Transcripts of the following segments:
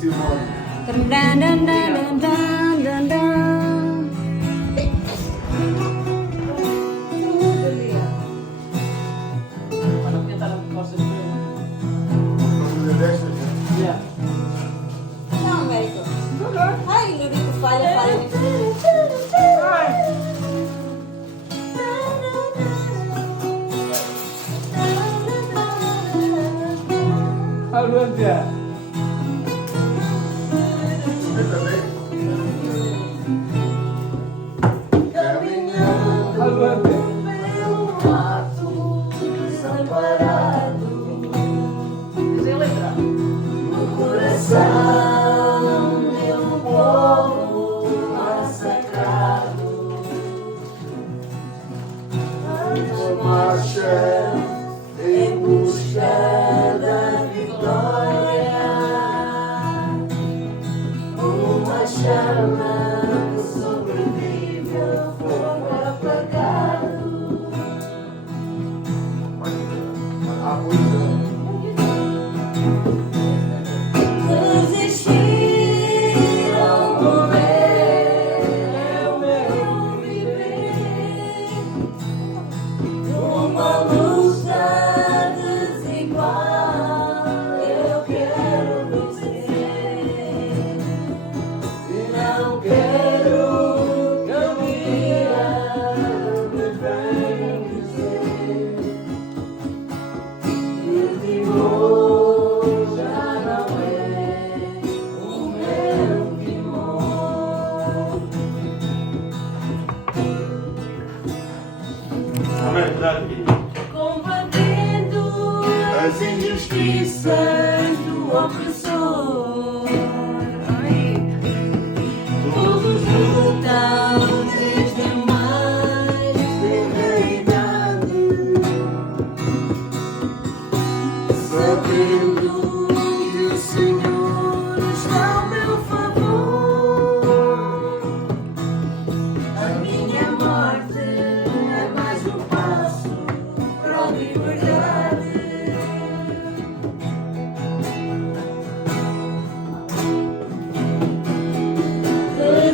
testemunho. Não, Américo. Ai, não digo falha. Em busca da vitória, uma chama que sobrevive ao fogo apagado. Resistir ao morrer é o meu viver. Uma luta desigual, eu quero vencer. E não quero caminhar, me venham dizer que timor já não é o meu timor. Amém, verdade. Combatendo as injustiças do opressor. Todos lutam desde a mais tenra idade, sabendo que o Senhor está ao meu favor. A minha morte é mais um passo para a liberdade.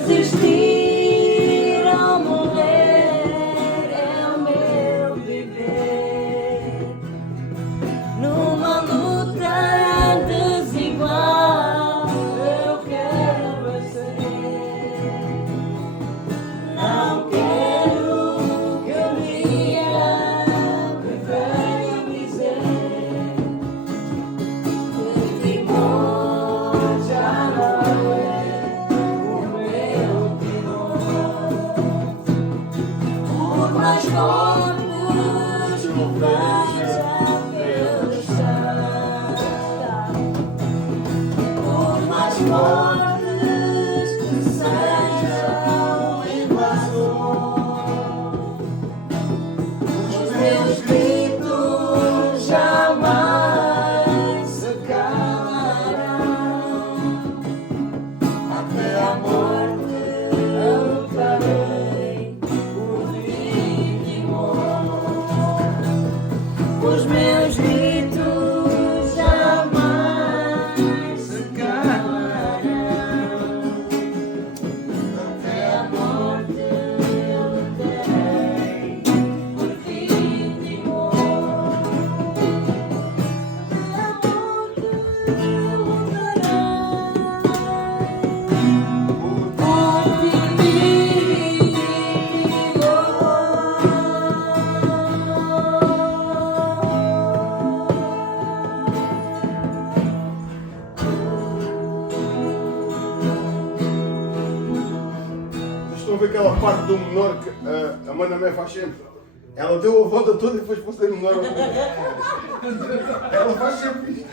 Resistir ao morrer é o meu viver. Numa luta desigual, eu quero vencer. Não quero que o dia me venha dizer que timor já não é o meu timor. Por mais fortes que veja pelo chão, por mais fortes que seja o invasor, os meus gritos jamais se calarão. Até a morte eu lutarei por timor. Os meus gritos jamais se calarão. Até a morte eu lutarei por timor. Até a morte eu Estão a ver aquela parte do menor que a Manamé faz sempre? Ela deu a volta toda e depois pôs a menor outra vez. Ela faz sempre isto.